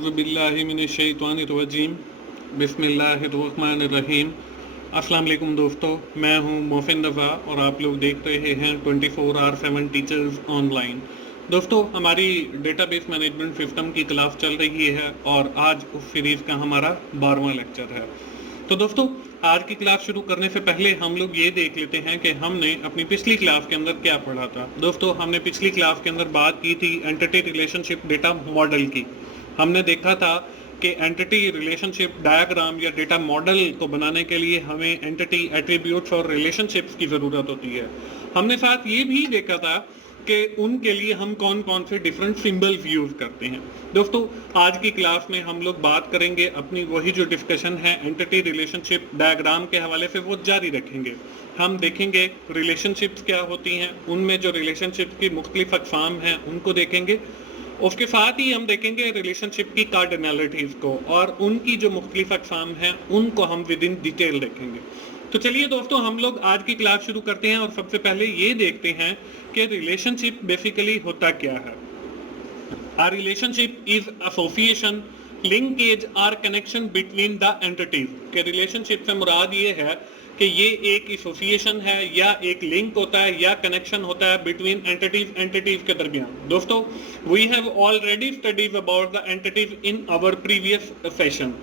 औज़ुबिल्लाहिमिनश्शैतानिर्रजीम बिस्मिल्लाहिर्रहमानिर्रहीम। अस्सलाम वालेकुम दोस्तों, मैं हूं मोहसिन रज़ा और आप लोग देख रहे हैं 24/7 टीचर्स ऑनलाइन। दोस्तों, हमारी डेटाबेस मैनेजमेंट सिस्टम की क्लास चल रही है और आज उस सीरीज़ का हमारा 12वां लेक्चर है। तो दोस्तों, आज की क्लास शुरू करने से पहले हम लोग ये देख लेते हैं कि हमने अपनी पिछली क्लास के अंदर क्या पढ़ा था। दोस्तों, हमने पिछली क्लास के अंदर बात की थी एंटिटी रिलेशनशिप डेटा मॉडल की। हमने देखा था कि एंटिटी रिलेशनशिप डायग्राम या डेटा मॉडल को बनाने के लिए हमें एंटिटी एट्रीब्यूट्स और रिलेशनशिप्स की ज़रूरत होती है। हमने साथ ये भी देखा था कि उनके लिए हम कौन कौन से डिफरेंट सिंबल्स यूज़ करते हैं। दोस्तों, आज की क्लास में हम लोग बात करेंगे अपनी वही जो डिस्कशन है एंटिटी रिलेशनशिप डायग्राम के हवाले से वो जारी रखेंगे। हम देखेंगे रिलेशनशिप्स क्या होती हैं, उनमें जो रिलेशनशिप की मुख्तलिफ अक़साम हैं उनको देखेंगे। उसके साथ ही हम देखेंगे रिलेशनशिप की कार्डिनलिटीज़ को और उनकी जो मुख्तलिफ अक़साम हैं उनको हम विद इन डिटेल देखेंगे। तो चलिए दोस्तों, हम लोग आज की क्लास शुरू करते हैं और सबसे पहले ये देखते हैं कि रिलेशनशिप बेसिकली होता क्या है। A relationship is association, linkage or connection between the entities। के रिलेशनशिप से मुराद ये है कि ये एक एसोसिएशन है या एक लिंक होता है या कनेक्शन होता है बिटवीन एंटिटीज के दरमियान। दोस्तों, we have already studies about the entities in our previous session.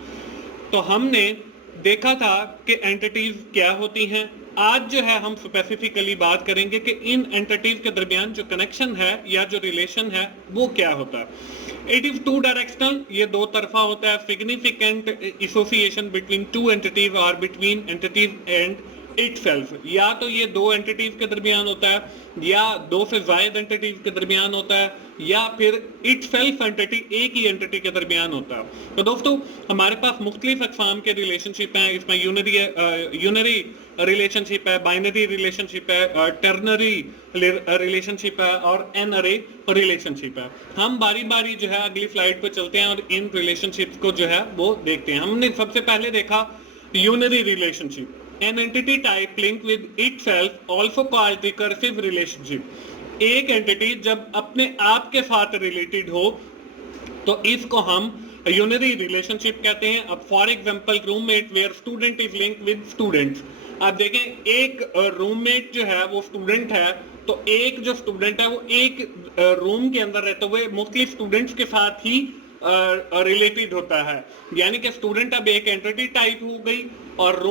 तो हमने देखा था कि एंटिटीज क्या होती हैं। आज जो है हम स्पेसिफिकली बात करेंगे कि इन एंटिटीज के दरमियान जो कनेक्शन है या जो रिलेशन है वो क्या होता है। इट इज टू डायरेक्शनल, ये दो तरफा होता है। Significant association between two entities और बिटवीन एंटिटीज एंड इटसेल्फ, या तो ये दो एंटिटीज के दरमियान होता है या दो से ज़ायद एंटिटीज के दरमियान होता है या फिर इटसेल्फ एंटिटी एक ही एंटिटी के दरमियान होता है। तो दोस्तों, हमारे पास मुख्तलिफ अक़साम के रिलेशनशिप हैं। इसमें यूनरी रिलेशनशिप है, बाइनरी रिलेशनशिप है, टर्नरी रिलेशनशिप है और एनरी रिलेशनशिप है। हम बारी बारी जो है अगली स्लाइड पर चलते हैं और इन रिलेशनशिप्स को जो है वो देखते हैं। हमने सबसे पहले देखा unary relationship, an entity type linked with itself, also called recursive relationship। एक एंटिटी जब अपने आप के साथ रिलेटेड हो तो इसको हम यूनरी रिलेशनशिप कहते हैं। अब for example roommate where student is linked with students. अब देखें, एक रूममेट जो है वो स्टूडेंट है, तो एक जो स्टूडेंट है वो एक रूम के अंदर रहते हुए मुख्तलिफ स्टूडेंट्स के साथ ही रिलेटेड होता है। यानी कि स्टूडेंट अब एक एंटिटी टाइप हो गई और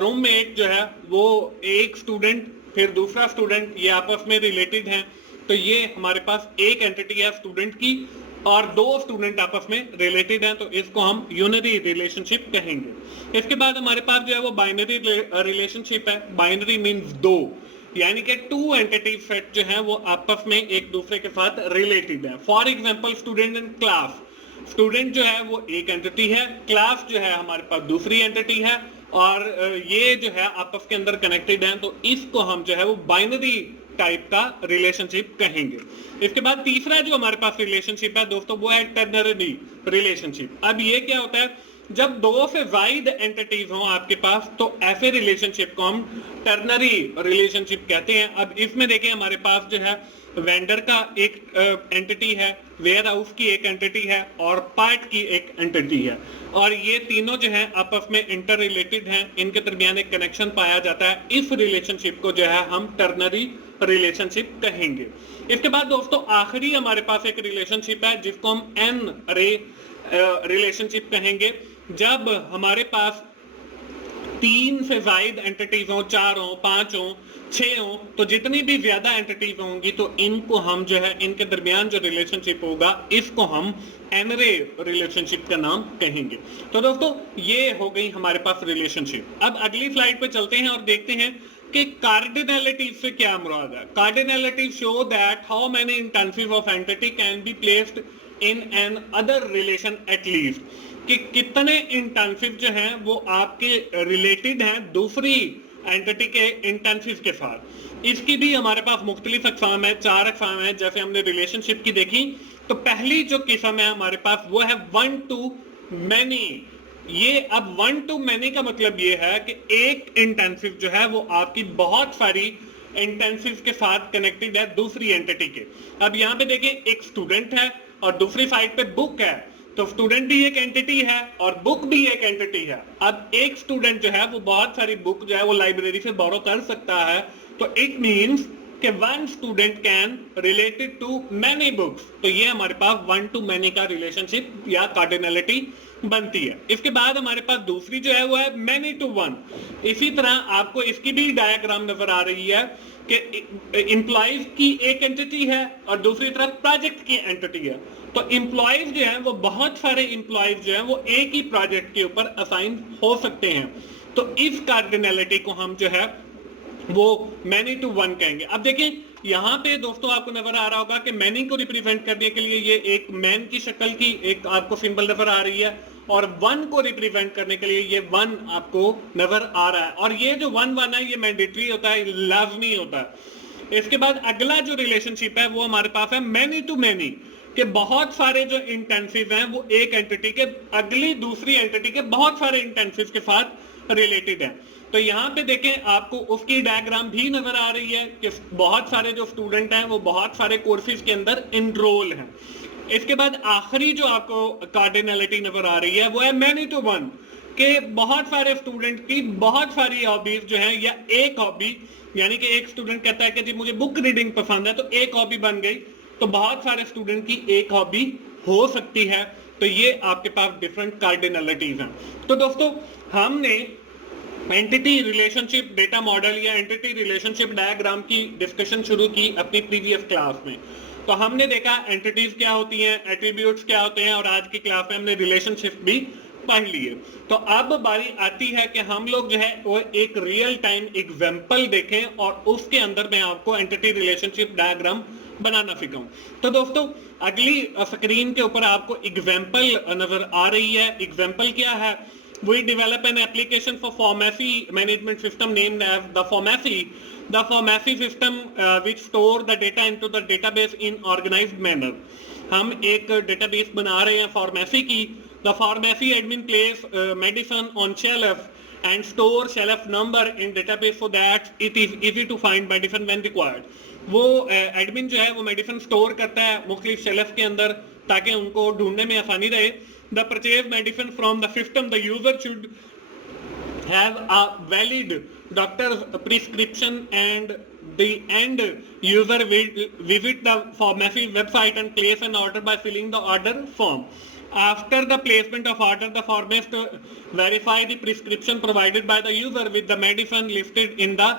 रूममेट जो है वो एक स्टूडेंट फिर दूसरा स्टूडेंट, ये आपस में रिलेटेड हैं। तो ये हमारे पास एक एंटिटी है स्टूडेंट की और दो स्टूडेंट आपस में रिलेटेड हैं, तो इसको हम यूनरी रिलेशनशिप कहेंगे। इसके बाद हमारे पास जो है वो बाइनरी रिलेशनशिप है। बाइनरी मीन्स दो, यानी कि टू एंटिटी सेट जो है वो आपस में एक दूसरे के साथ रिलेटेड है। For example student and class, student जो है वो एक एंटिटी है, क्लास जो है हमारे पास दूसरी एंटिटी है और ये जो है आपस के अंदर कनेक्टेड हैं, तो इसको हम जो है वो बाइनरी टाइप का रिलेशनशिप कहेंगे। इसके बाद तीसरा जो हमारे पास रिलेशनशिप है दोस्तों वो है टर्नरी रिलेशनशिप। अब ये क्या होता है, जब दो से ज्यादा एंटिटीज हों आपके पास तो ऐसे रिलेशनशिप को हम टर्नरी रिलेशनशिप कहते हैं। अब इसमें देखें, हमारे पास जो है वेंडर का एक एंटिटी है, वेयर हाउस की एक एंटिटी है और पार्ट की एक एंटिटी है और ये तीनों जो है आपस में इंटर रिलेटेड हैं, इनके दरमियान एक कनेक्शन पाया जाता है। इस रिलेशनशिप को जो है हम टर्नरी रिलेशनशिप कहेंगे। इसके बाद दोस्तों आखिरी हमारे पास एक रिलेशनशिप है जिसको हम एन रे रिलेशनशिप कहेंगे। जब हमारे पास तीन से ज्यादा एंटिटीज हो, चार हो, पांच हो, छह हो, तो जितनी भी ज्यादा एंटिटीज होंगी तो इनको हम जो है इनके दरमियान जो रिलेशनशिप होगा इसको हम एनरे रिलेशनशिप का नाम कहेंगे। तो दोस्तों, ये हो गई हमारे पास रिलेशनशिप। अब अगली स्लाइड पे चलते हैं और देखते हैं कि कार्डिनलिटी से क्या मुराद है। Cardinality show that how many intensive of entity can be placed in an other relation at least, कि कितने इंटेंसिव जो हैं वो आपके रिलेटेड हैं दूसरी एंटिटी के इंटेंसिव के साथ। इसकी भी हमारे पास मुख्तलिफ अक़साम है, चार अक़साम है। जैसे हमने रिलेशनशिप की देखी तो पहली जो किस्म है हमारे पास वो है वन टू मैनी। ये अब वन टू मैनी का मतलब ये है कि एक इंटेंसिव जो है वो आपकी बहुत सारी इंटेंसिव के साथ कनेक्टेड है दूसरी एंटिटी के। अब यहाँ पे देखें, एक स्टूडेंट है और दूसरी साइड पे बुक है, तो स्टूडेंट भी एक एंटिटी है और बुक भी एक एंटिटी है। अब एक स्टूडेंट जो है वो बहुत सारी बुक जो है वो लाइब्रेरी से बोरो कर सकता है, तो इट मींस कि one student can related to many books, तो ये हमारे पास वन टू मैनी का रिलेशनशिप या कार्डिनलिटी बनती है। इसके बाद हमारे पास दूसरी जो है वो है मैनी टू वन। इसी तरह आपको इसकी भी डायग्राम नजर आ रही है कि एम्प्लॉइज की एक एंटिटी है और दूसरी तरफ प्रोजेक्ट की एंटिटी है। तो एम्प्लॉइज जो है वो बहुत सारे एम्प्लॉइज जो है वो एक ही प्रोजेक्ट के ऊपर असाइन हो सकते हैं। तो इस कार्डिनलिटी को हम जो है वो मैनी टू वन कहेंगे। अब देखिए यहाँ पे दोस्तों आपको नजर आ रहा होगा कि मैनी को रिप्रेजेंट करने के लिए ये एक मैन की शक्ल की एक आपको सिंबल नजर आ रही है और वन को रिप्रेजेंट करने के लिए ये वन आपको नजर आ रहा है। और ये जो वन वन है ये मैंडेटरी होता है, लाजमी होता है। इसके बाद अगला जो रिलेशनशिप है वो हमारे पास है मैनी टू मैनी, कि बहुत सारे जो इंटेंसिव हैं वो एक एंटिटी के अगली दूसरी एंटिटी के बहुत सारे इंटेंसिव के साथ रिलेटेड हैं। तो यहाँ पे देखें आपको उसकी डायग्राम भी नजर आ रही है कि बहुत सारे जो स्टूडेंट हैं वो बहुत सारे कोर्सेज के अंदर इनरोल हैं। इसके बाद आखिरी जो आपको कार्डिनलिटी नजर आ रही है वो है मैनी टू वन, के बहुत सारे स्टूडेंट की बहुत सारी हॉबीज जो है या एक हॉबी, यानी कि एक स्टूडेंट कहता है कि जी मुझे बुक रीडिंग पसंद है तो एक हॉबी बन गई, तो बहुत सारे स्टूडेंट की एक हॉबी हो सकती है। तो ये आपके पास डिफरेंट कार्डिनलिटीज हैं। तो दोस्तों हमने एंटिटी रिलेशनशिप डेटा मॉडल या एंटिटी रिलेशनशिप डायग्राम की डिस्कशन शुरू की अपनी प्रीवियस क्लास में। तो हमने देखा एंटिटीज क्या होती हैं, एट्रीब्यूट्स क्या होते हैं, और आज की क्लास में हमने रिलेशनशिप भी पढ़ लिए। तो अब बारी आती है कि हम लोग जो है वो एक रियल टाइम एग्जांपल देखें और उसके अंदर मैं आपको एंटिटी रिलेशनशिप डायग्राम बनाना सिखाऊं। तो दोस्तों अगली स्क्रीन के ऊपर आपको एग्जांपल नजर आ रही है। एग्जांपल क्या है? We develop an application for pharmacy management system named as the pharmacy. The pharmacy system which store the data into the database in organized manner. हम एक database बना रहे हैं pharmacy की। The pharmacy admin place medicine on shelf and store shelf number in database so that it is easy to find medicine when required. वो admin जो है वो मेडिसिन स्टोर करता है मुख्तलिफ शेल्फ के अंदर ताकि उनको ढूंढने में आसानी रहे। The purchase medicine from the system, the user should have a valid doctor's prescription and the end user will visit the pharmacy website and place an order by filling the order form. After the placement of order, the pharmacist verify the prescription provided by the user with the medicine listed in the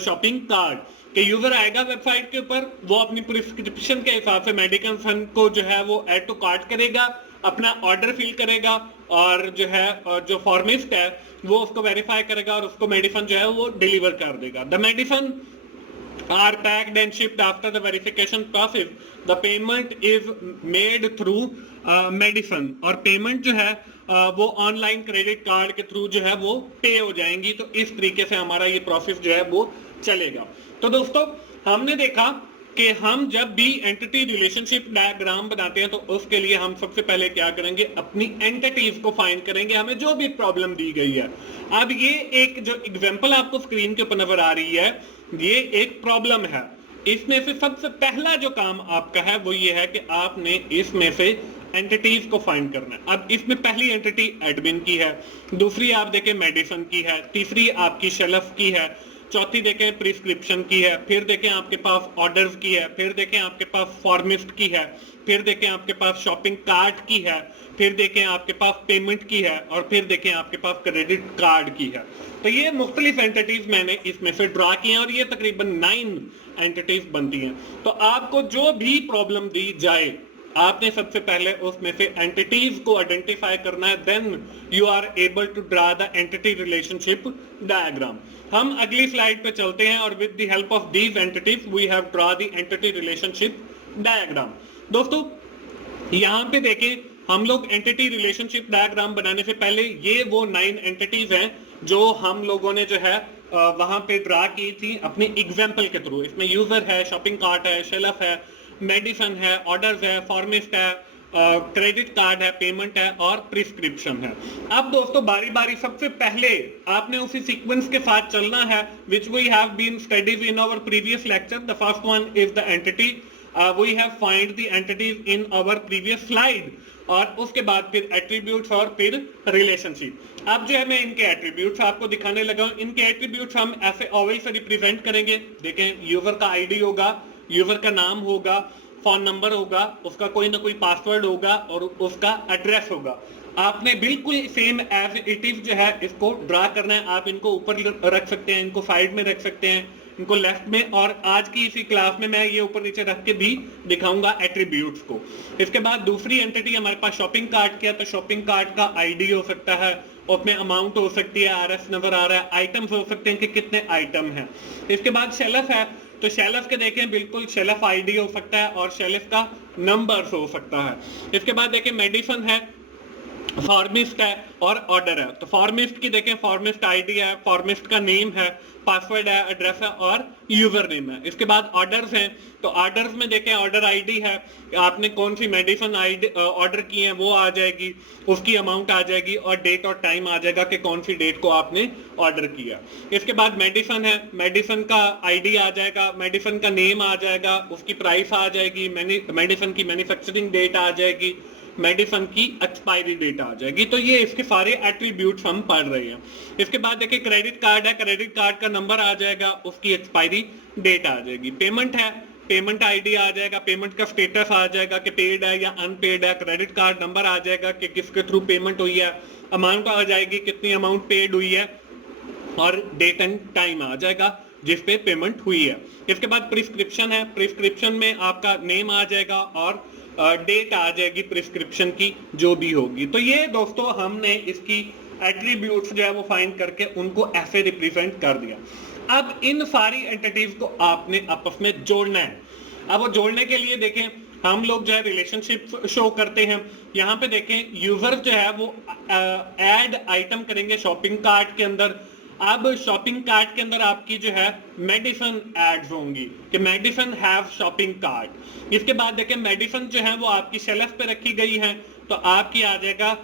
shopping cart. कि user आएगा website के ऊपर, वो अपनी prescription के हिसाब से medicine को जो है वो ऐड टू कार्ट करेगा, अपना ऑर्डर फिल करेगा और जो है जो फार्मिस्ट है वो उसको वेरीफाई करेगा और उसको मेडिसिन जो है वो डिलीवर कर देगा। The medicine are packed and shipped after the verification process. The payment is made through medicine, और पेमेंट जो है वो ऑनलाइन क्रेडिट कार्ड के थ्रू जो है वो पे हो जाएंगी। तो इस तरीके से हमारा ये प्रोसेस जो है वो चलेगा। तो दोस्तों हमने देखा कि हम जब भी एंटिटी रिलेशनशिप डायग्राम बनाते हैं तो उसके लिए हम सबसे पहले क्या करेंगे, अपनी एंटिटीज को फाइंड करेंगे, हमें जो भी प्रॉब्लम दी गई है। अब ये एक जो एग्जांपल आपको स्क्रीन के ऊपर नजर आ रही है ये एक प्रॉब्लम है। इसमें से सबसे पहला जो काम आपका है वो ये है कि आपने इसमें से एंटिटीज को फाइंड करना है। अब इसमें पहली एंटिटी एडमिन की है, दूसरी आप देखें मेडिसिन की है, तीसरी आपकी शेल्फ की है, चौथी देखें प्रिस्क्रिप्शन की है, फिर देखें आपके पास ऑर्डर्स की है, फिर देखें आपके पास फार्मिस्ट की है, फिर देखें आपके पास शॉपिंग कार्ट की है, फिर देखें आपके पास पेमेंट की है, और फिर देखें आपके पास क्रेडिट कार्ड की है। तो ये मुख्तलिफ एंटिटीज मैंने इसमें से ड्रा की हैं और ये तकरीबन 9 एंटिटीज बनती हैं। तो आपको जो भी प्रॉब्लम दी जाए आपने सबसे पहले उसमें से एंटिटीज को आइडेंटिफाई करना है, then you are able to draw the entity relationship diagram. हम अगली स्लाइड पे चलते हैं और with the help of these entities we have draw the entity relationship diagram. दोस्तों यहाँ पे देखें हम लोग एंटिटी रिलेशनशिप डायग्राम बनाने से पहले ये वो 9 एंटिटीज हैं जो हम लोगों ने जो है वहां पे ड्रा की थी अपनी एग्जाम्पल के थ्रू। इसमें यूजर है, शॉपिंग कार्ट है, शेल्फ है, मेडिसिन है, ऑर्डर्स है, फार्मिस्ट है, क्रेडिट कार्ड है, पेमेंट है और प्रिस्क्रिप्शन है। अब दोस्तों बारी बारी सबसे पहले आपने उसी सीक्वेंस के साथ चलना है which we have been studied in our previous lecture. The first one is the entity, we have find the entities in our previous slide, और उसके बाद फिर एट्रीब्यूट्स और फिर रिलेशनशिप। अब जो है मैं इनके एट्रीब्यूट्स आपको दिखाने लगा हूं। इनके एट्रीब्यूट्स हम ऐसे ओवल से रिप्रेजेंट करेंगे। देखें, यूजर का आईडी होगा, यूजर का नाम होगा, फोन नंबर होगा, उसका कोई ना कोई पासवर्ड होगा और उसका एड्रेस होगा। आपने बिल्कुल सेम एज इट इज जो है इसको ड्रा करना है। आप इनको ऊपर रख सकते हैं, इनको साइड में रख सकते हैं, इनको लेफ्ट में, और आज की इसी क्लास में मैं ये ऊपर नीचे रख के भी दिखाऊंगा एट्रीब्यूट्स को। इसके बाद दूसरी एंटिटी हमारे पास शॉपिंग कार्ट की है, तो शॉपिंग कार्ट का आईडी हो सकता है, उसमें अमाउंट हो सकती है, आरएस नंबर आ रहा है, आइटम्स हो सकते हैं कि कितने आइटम हैं। इसके बाद शेल्फ है, तो शेल्फ के देखें बिल्कुल शेल्फ आईडी हो सकता है और शेल्फ का नंबर हो सकता है। इसके बाद देखें मेडिसिन है, फार्मिस्ट है और ऑर्डर है। तो फार्मिस्ट की देखें, फार्मिस्ट आईडी है, फार्मिस्ट का नेम है, पासवर्ड है, एड्रेस है और यूजर नेम है। इसके बाद ऑर्डर्स हैं, तो ऑर्डर्स में देखें ऑर्डर आईडी है, आपने कौन सी मेडिसिन आईडी ऑर्डर की है वो आ जाएगी, उसकी अमाउंट आ जाएगी और डेट और टाइम आ जाएगा कि कौन सी डेट को आपने ऑर्डर किया। इसके बाद मेडिसिन है, मेडिसिन का आईडी आ जाएगा, मेडिसिन का नेम आ जाएगा, उसकी प्राइस आ जाएगी, मेडिसिन की मैन्युफैक्चरिंग डेट आ जाएगी, मेडिसिन की एक्सपायरी डेट आ जाएगी। तो ये इसके सारे एट्रीब्यूट्स हम पढ़ रहे हैं। इसके बाद देखिए क्रेडिट कार्ड है, क्रेडिट कार्ड का नंबर आ जाएगा, उसकी एक्सपायरी डेट आ जाएगी। पेमेंट है, पेमेंट आईडी आ जाएगा, पेमेंट का स्टेटस आ जाएगा कि पेड है या अनपेड है, क्रेडिट कार्ड नंबर आ जाएगा कि किसके थ्रू पेमेंट हुई है, अमाउंट आ जाएगी कितनी अमाउंट पेड हुई है और डेट एंड टाइम आ जाएगा जिस पे पेमेंट हुई है। इसके बाद प्रिस्क्रिप्शन है, प्रिस्क्रिप्शन में आपका नेम आ जाएगा और डेट आ जाएगी प्रिस्क्रिप्शन की जो भी होगी। तो ये दोस्तों हमने इसकी एट्रीब्यूट्स जो है वो फाइंड करके उनको ऐसे रिप्रेजेंट कर दिया। अब इन सारी एंटिटीज को आपने आपस में जोड़ना है। अब वो जोड़ने के लिए देखें हम लोग जो है रिलेशनशिप शो करते हैं। यहाँ पे देखें यूजर जो है वो ऐड आइटम करेंगे शॉपिंग कार्ट के अंदर। अब शॉपिंग कार्ट के अंदर आपकी जो है मेडिसिन एड्स होंगी कि मेडिसिन हैव शॉपिंग कार्ट। इसके बाद देखें मेडिसिन जो है वो आपकी शेल्फ पे रखी गई है, तो आपकी आ जाएगा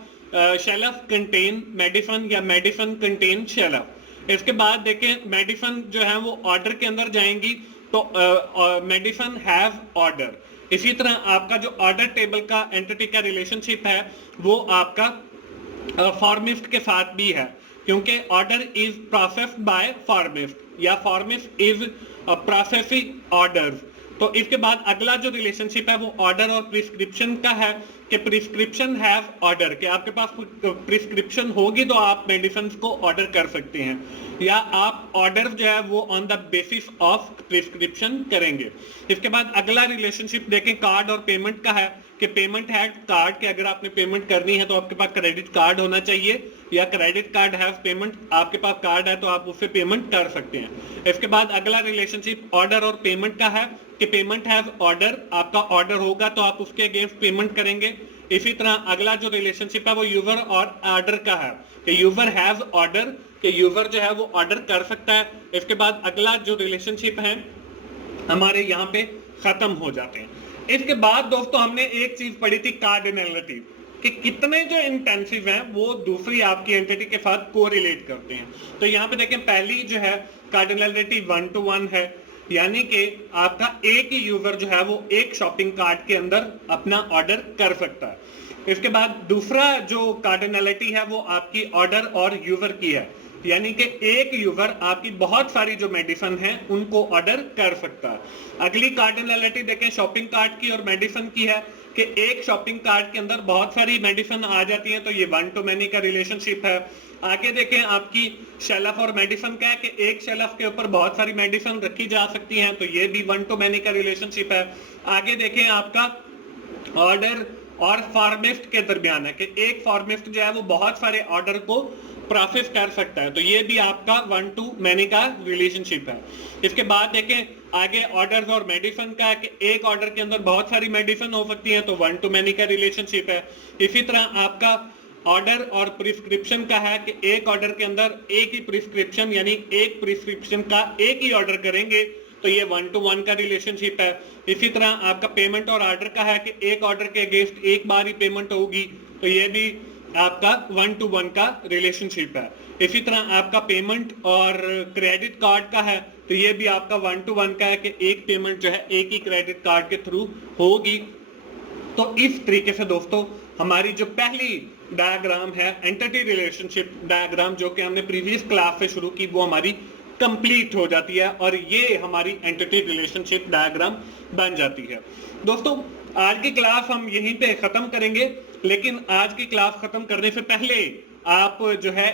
शेल्फ कंटेन मेडिसिन या मेडिसिन कंटेन शेल्फ। इसके बाद देखें मेडिसिन जो है वो ऑर्डर के अंदर जाएंगी, तो मेडिसिन हैव ऑर्डर। इसी तरह आपका जो ऑर्डर टेबल का एंटिटी का रिलेशनशिप है वो आपका फार्मिस्ट के साथ भी है, क्योंकि ऑर्डर इज प्रोसेस्ड बाय फार्मिस्ट या फार्मिस्ट इज प्रोसेसिंग ऑर्डर्स। तो इसके बाद अगला जो रिलेशनशिप है वो ऑर्डर और प्रिस्क्रिप्शन का है कि प्रिस्क्रिप्शन हैव ऑर्डर, कि आपके पास प्रिस्क्रिप्शन होगी तो आप मेडिसिन को ऑर्डर कर सकते हैं, या आप ऑर्डर जो है वो on the basis of prescription करेंगे। इसके बाद अगला रिलेशनशिप देखें कार्ड और पेमेंट का है कि पेमेंट है कार्ड के, अगर आपने पेमेंट करनी है तो आपके पास क्रेडिट कार्ड होना चाहिए, या क्रेडिट कार्ड हैव पेमेंट, आपके पास कार्ड है तो आप उससे पेमेंट कर सकते हैं। इसके बाद अगला रिलेशनशिप ऑर्डर और पेमेंट का है कि पेमेंट हैव ऑर्डर, आपका ऑर्डर होगा तो आप उसके अगेंस्ट पेमेंट करेंगे। इसी तरह अगला जो रिलेशनशिप है वो यूजर और ऑर्डर का है कि यूजर हैव ऑर्डर, कि यूजर जो है वो ऑर्डर कर सकता है। इसके बाद अगला जो रिलेशनशिप है हमारे यहाँ पे खत्म हो जाते हैं। इसके बाद दोस्तों हमने एक चीज पढ़ी थी कार्डिनलिटी, कि कितने जो इंटेंसिव हैं वो दूसरी आपकी एंटिटी के साथ कोरिलेट करते हैं। तो यहाँ पे देखें पहली जो है कार्डिनलिटी 1 to 1 है, यानी कि आपका एक ही यूजर जो है वो एक शॉपिंग कार्ट के अंदर अपना ऑर्डर कर सकता है। इसके बाद दूसरा जो कार्डिनलिटी है वो आपकी ऑर्डर और यूजर की है, यानी कि एक यूजर आपकी बहुत सारी जो मेडिसिन हैं उनको ऑर्डर कर सकता है। अगली कार्डिनलिटी देखें शॉपिंग कार्ट की और मेडिसिन की है कि एक शॉपिंग कार्ट के अंदर बहुत सारी मेडिसिन आ जाती हैं, तो ये 1 to many का रिलेशनशिप है। आगे देखें आपकी शेल्फ और मेडिसिन का है कि एक शेल्फ के ऊपर बहुत सारी मेडिसिन रखी जा सकती हैं, तो ये भी 1 to many का रिलेशनशिप है। आगे देखें आपका ऑर्डर और फार्मिस्ट के दरमियान है कि एक फार्मिस्ट जो है वो बहुत सारे ऑर्डर को प्रोसेस कर सकता है, तो ये भी आपका 1 to many का रिलेशनशिप है। इसके बाद देखें आगे ऑर्डर्स और मेडिसिन का है कि एक ऑर्डर के अंदर बहुत सारी मेडिसिन हो सकती है, तो 1 to many का रिलेशनशिप है। इसी तरह आपका ऑर्डर और प्रिस्क्रिप्शन का है कि एक ऑर्डर के अंदर एक ही प्रिस्क्रिप्शन, यानी एक प्रिस्क्रिप्शन का एक ही ऑर्डर करेंगे, तो ये 1 to 1 का रिलेशनशिप है। इसी तरह आपका पेमेंट और ऑर्डर का है कि एक ऑर्डर के अगेंस्ट एक बार ही पेमेंट होगी, तो ये भी आपका 1 to 1 का रिलेशनशिप है। इसी तरह आपका पेमेंट और क्रेडिट कार्ड का है तो ये भी आपका 1-to-1 का है कि एक पेमेंट जो है एक ही क्रेडिट कार्ड के थ्रू होगी। तो इस तरीके से दोस्तों हमारी जो पहली डायग्राम है एंटिटी रिलेशनशिप डायग्राम, जो कि हमने प्रीवियस क्लास से शुरू की, वो हमारी कंप्लीट हो जाती है और ये हमारी एंटिटी रिलेशनशिप डायग्राम बन जाती है। दोस्तों आज की क्लास हम यहीं पे खत्म करेंगे, लेकिन आज की क्लास खत्म करने से पहले आप जो है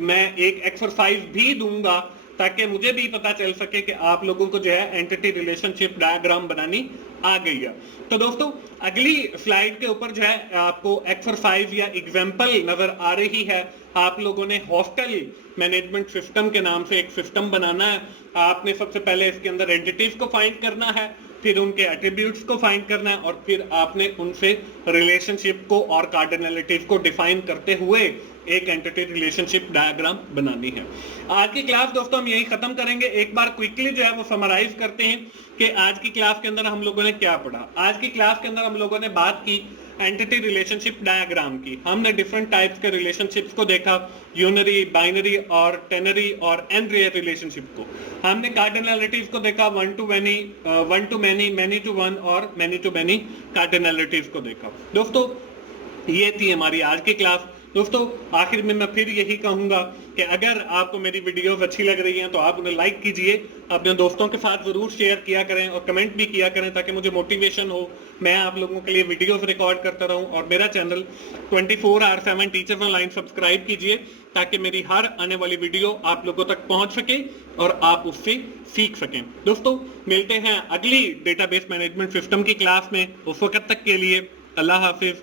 मैं एक एक्सरसाइज भी दूंगा ताकि मुझे भी पता चल सके कि आप लोगों को जो है एंटिटी रिलेशनशिप डायग्राम बनानी आ गई है। तो दोस्तों अगली स्लाइड के ऊपर जो है आपको एक्सरसाइज या एग्जांपल नजर आ रही है। आप लोगों ने हॉस्टल मैनेजमेंट सिस्टम के नाम से एक सिस्टम बनाना है। आपने सबसे पहले इसके अंदर एंटिटीज को फाइंड करना है, फिर उनके एट्रीब्यूट्स को फाइंड करना है और फिर आपने उनसे रिलेशनशिप को और कार्डिनलिटीज को डिफाइन करते हुए एक एंटिटी रिलेशनशिप डायग्राम बनानी है। आज की क्लास दोस्तों हम यही खत्म करेंगे। एक बार क्विकली जो है वो समराइज करते हैं कि आज की क्लास के अंदर हम लोगों ने क्या पढ़ा। आज की क्लास के अंदर हम लोगों ने बात की एंटिटी रिलेशनशिप डायग्राम की। हमने डिफरेंट टाइप्स के रिलेशनशिप्स को देखा, यूनरी, बाइनरी और टेनरी और एंड रिलेशनशिप को। हमने कार्डिनलिटीज को देखा, one to many, many to one और मैनी टू मैनी कार्डिनलिटीज को देखा। दोस्तों ये थी हमारी आज की क्लास। दोस्तों आखिर में मैं फिर यही कहूंगा कि अगर आपको मेरी वीडियोस अच्छी लग रही हैं तो आप उन्हें लाइक कीजिए, अपने दोस्तों के साथ जरूर शेयर किया करें और कमेंट भी किया करें ताकि मुझे मोटिवेशन हो, मैं आप लोगों के लिए वीडियोस रिकॉर्ड करता रहूं। और मेरा चैनल 24/7 टीचर्स ऑनलाइन सब्सक्राइब कीजिए ताकि मेरी हर आने वाली वीडियो आप लोगों तक पहुंच सके और आप उससे सीख सकें। दोस्तों मिलते हैं अगली डेटाबेस मैनेजमेंट सिस्टम की क्लास में। उस वक्त तक के लिए अल्लाह हाफिज।